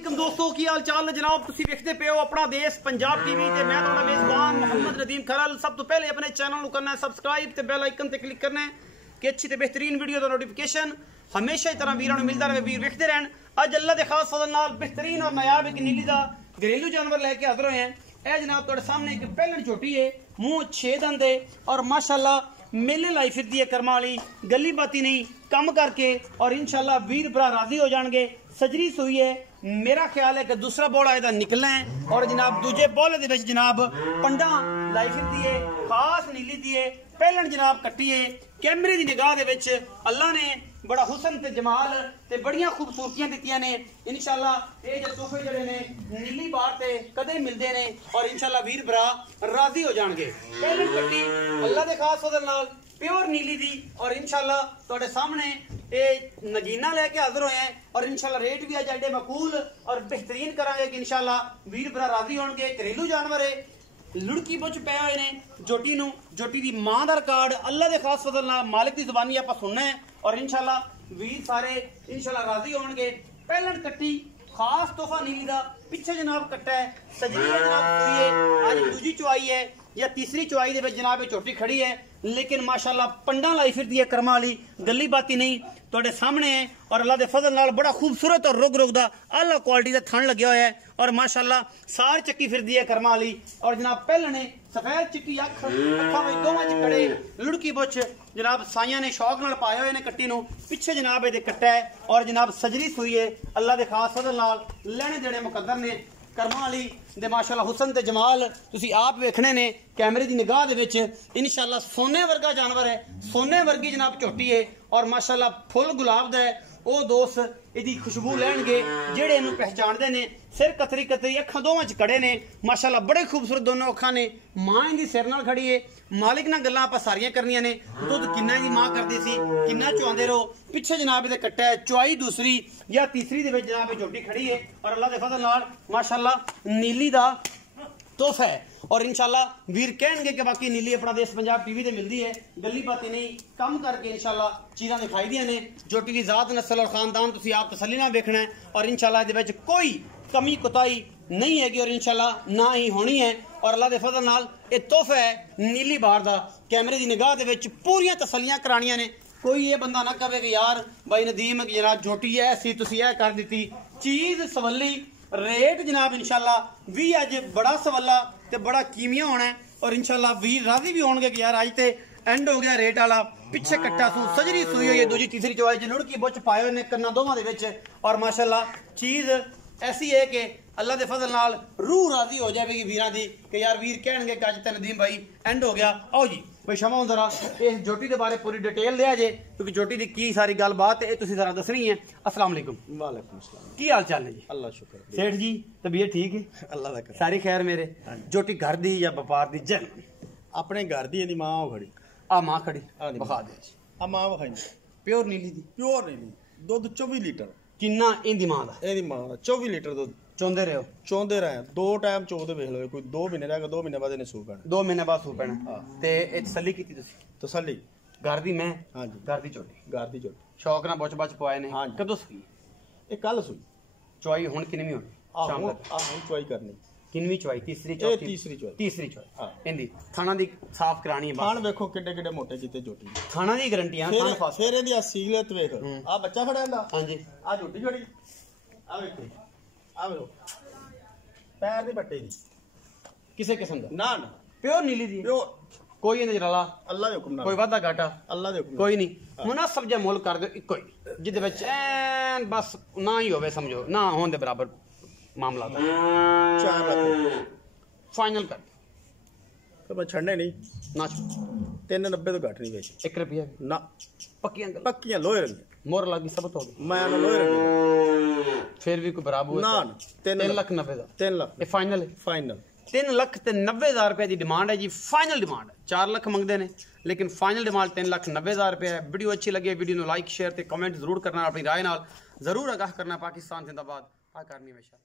वालेकुम दोस्तों की हाल चाल है जनाब। तुसी देखते पे हो अपना देश पंजाब टीवी ते मैं तुहाडा मेजबान मोहम्मद नदीम खरल। सब तो पहले अपने चैनल को करना है सब्सक्राइब ते बेल आइकन ते क्लिक करना है कि अच्छी ते बेहतरीन वीडियो दा नोटिफिकेशन हमेशा इस तरह वीरां नूं मिलदा रहे, वीर देखते रहन। अज अल्लाह दे खास फजल नाल बेहतरीन और नायाब एक नीली दा घरेलू जानवर लेके हाजिर होए हैं। ए जनाब तुहाडे सामने एक पहलन झोटी है, मुंह 6 दंद है और माशाअल्लाह मेले लाई फिरदी है कर्मा वाली, गली बाती नहीं कम करके और इंशाल्लाह वीर भरा राजी हो जाएंगे। सजरी सुई है, मेरा ख्याल है कि दूसरा बौला ਇਹਦਾ निकलना है और जनाब दूजे बौले ਦੇ ਵਿੱਚ जनाब पंडा लाई फिरदी है, खास नीली दी है। पहलन जनाब कट्टी है, कैमरे की निगाह दे विच अल्लाह ने बड़ा हुसन ते जमाल ते बड़ियां खूबसूरतियां दित्तियां ने। इंशाल्लाह ये जो तोहफे जड़े ने नीली बार ते कदे मिलते ने और इंशाल्लाह वीर भरा राजी हो जाएंगे। पहलन कट्टी अल्लाह दे खास फजल नाल प्योर नीली दी और इंशाल्लाह तुहाडे सामने ये नगीना लेके हाजिर हुए हैं और इंशाल्लाह रेट भी अज एडे मकूल और बेहतरीन करांगे कि इंशाल्लाह वीर भरा राजी होणगे। घरेलू जानवर है, लुड़की बुझ पे हुए ने जोटी नूं, जोटी दी मां दा रिकॉर्ड अल्लाह दे खास फजल नाल मालिक दी जुबानी आपां सुनना है और इंशाल्लाह वीर सारे इंशाल्लाह राजी होणगे। पहलन कट्टी खास तोहफा नीली दा पिछे जनाब कट्टा है, सजरी है जनाब पूरी है। आज दूजी चुआई है या तीसरी चुआई दे विच जनाब ये झोटी खड़ी है, लेकिन माशाल्लाह पंडा लाई फिरदी है कर्मा वाली, गली बाती नहीं तुहाडे सामने है और अल्लाह दे फजल नाल बड़ा खूबसूरत और रुग रुग दा आला क्वालिटी दा थन लग्या होया है और माशाल्लाह सार चक्की फिरदी है कर्मा वाली। और जनाब पहलने सफेद चिट्टी अख अखा में दोवां च कड़े लुड़की बुछ जनाब साइयां ने शौक नाल पाए हुए ने कट्टी नूं। पिछे जनाब ये कट्टा है और जनाब सजरी सुई है, अल्लाह दे खास फजल नाल लेने देने मुकद्दर ने कर्मा वाली दे माशाल्लाह हुसन ते जमाल तुसी आप वेखने ने कैमरे दी निगाह दे विच। इंशाल्लाह सोने वर्गा जानवर है, सोने वर्गी जनाब झोटी है और माशाल्लाह फुल गुलाब दा है। ਉਹ ਦੋਸਤ ਇਹਦੀ ਖੁਸ਼ਬੂ ਲੈਣਗੇ ਜਿਹੜੇ ਇਹਨੂੰ ਪਹਿਚਾਣਦੇ ਨੇ। ਸਿਰ ਕਤਰੀ ਕਤਰੀ ਅੱਖਾਂ ਦੋਵਾਂ ਚ ਕੜੇ ਨੇ ਮਾਸ਼ਾਅੱਲਾ, ਬੜੇ ਖੂਬਸੂਰਤ ਦੋਨੋਂ ਅੱਖਾਂ ਨੇ। ਮਾਂ ਇਹਦੀ ਸਿਰ ਨਾਲ ਖੜੀ ਏ, ਮਾਲਿਕ ਨਾਲ ਗੱਲਾਂ ਆਪਾਂ ਸਾਰੀਆਂ ਕਰਨੀਆਂ ਨੇ। ਦੁੱਧ ਕਿੰਨਾ ਇਹਦੀ ਮਾਂ ਕਰਦੀ ਸੀ, ਕਿੰਨਾ ਚੁਆਉਂਦੇ ਰਹੋ। ਪਿੱਛੇ ਜਨਾਬ ਇਹਦੇ ਕੱਟਾ ਹੈ, ਚੁਆਈ ਦੂਸਰੀ ਜਾਂ ਤੀਸਰੀ ਦੇ ਵਿੱਚ ਜਨਾਬ ਇਹ ਝੋਟੀ ਖੜੀ ਹੈ और अल्लाह के फजल नाल माशाअल्लाह नीली दा तोहफा है और इंशाल्लाह वीर कहेंगे कि बाकी नीली अपना देश पंजाब टीवी ते मिलती है, गली बाती नहीं कम करके इंशाल्लाह चीज़ां दिखाई दियां ने। जोटी की जात नस्ल और खानदान तुसी आप तसल्ली नाल देखना है और इंशाल्लाह इहदे विच कोई कमी कोताही नहीं हैगी और इंशाल्लाह ना ही होनी है। और अल्लाह के फजल नाल ये तोहफा है नीली बार दा, कैमरे की निगाह दे विच पूरियां तसल्लियां करानियां ने। कोई ये बंदा ना कहे कि यार भाई नदीम जनाब झोटी है ऐसी तुसी ऐ कर दी चीज़ सवली। रेट जनाब इंशाल्लाह भी अज बड़ा सवाला ते बड़ा कीमिया होना है और इंशाल्लाह वीर राजी भी होंगे कि यार अज ते एंड हो गया रेट वाला। पिछे कट्टा सू सजरी सुई हुई है, दूजी तीसरी चौथी च लुड़की बुच पाए हुए ने कन्ना दोवां दे विच और माशाल्लाह चीज़ ऐसी है कि अल्लाह के फजल नाल रूह राजी हो जाएगी वीरां दी कि यार वीर कहेंगे कि अज ते नदीम भाई एंड हो गया। आओ जी भाई शमा जरा इस जोटी के बारे पूरी डिटेल लिया जे क्योंकि जोटी की की सारी गलबात है तुसीं जरा दसनी है। अस्सलाम वालेकुम। वालेकुम अस्सलाम। की हाल चाल है जी? अल्लाह शुक्र। सेठ जी तबीयत ठीक है? अल्लाह दा करम। सारी खैर मेरे। जोटी घर दी या व्यापार दी? जन अपने घर दी एदी मां खड़ी। आ मां खड़ी बखा दे जी। आ मां वखाई प्योर नीली दी? प्योर नीली, दुध 24 लीटर। किन्ना इंदी मां दा? एदी मां दा 24 लीटर दुध चोंदे रहे हो? चोंदे रहे, दो टाइम चोदे वेख लो, कोई 2 महीने रह गए, 2 महीने बाद इन्हें सू पैना। 2 महीने बाद सू पैना ते ए तसल्ली कीती तुसी? तसल्ली घर दी मैं? हां जी घर दी झोटी। घर दी झोटी शौक ना बुच बच पवाए ने? हां। कदों सुई? ये कल सुई। चौई हुन किनवी होनी? शाम तक आ हुन चुआई करनी। किनवी चौई? तीसरी ए चौथी? तीसरी चुआई। तीसरी चौई हां। इंदी थाना दी साफ करानी है। खान देखो किड्डे किड्डे मोटे कीते झोटी। थाना दी गारंटी है खान फास। फिर एदी असीलियत वेख। आ बच्चा फड़िया दा। हां जी। आ झोटी खड़ी। आ वेखो, आ वेखो पैर दी पट्टे दी किसे किस्म दा? ना ना प्योर नीली दी? प्योर। कोई इंदे रला? अल्लाह दे हुक्म नाल। कोई वादा घाटा? अल्लाह दे हुक्म कोई नहीं। मुनासिब जिहा मुल कर दो इक्को ही जिहदे विच ऐन बस ना ही होवे समझो ना होने दे बराबर मामला दा। 4 लाख फाइनल कर तो मैं छड़ने नहीं ना 390 तो घट नहीं बेच 1 रुपया ना। पक्की अंकल? पक्कियां लोहे रंगी मोर लगी सबत हो गई मैं ना लोहे रंगी फिर भी कोई बराबर ना 3 लाख 90 दा 3 लाख ये फाइनल है? फाइनल 3 लाख ते 90,000 रुपए की डिमांड है जी। फाइनल डिमांड है 4 लाख मंगते हैं लेकिन फाइनल डिमांड 3 लाख 90,000 रुपए है। वीडियो अच्छी लगे वीडियो को लाइक शेयर ते कमेंट जरूर करना, अपनी राय नाल जरूर आगाह करना। पाकिस्तान जिंदाबाद आ करनी हमेशा।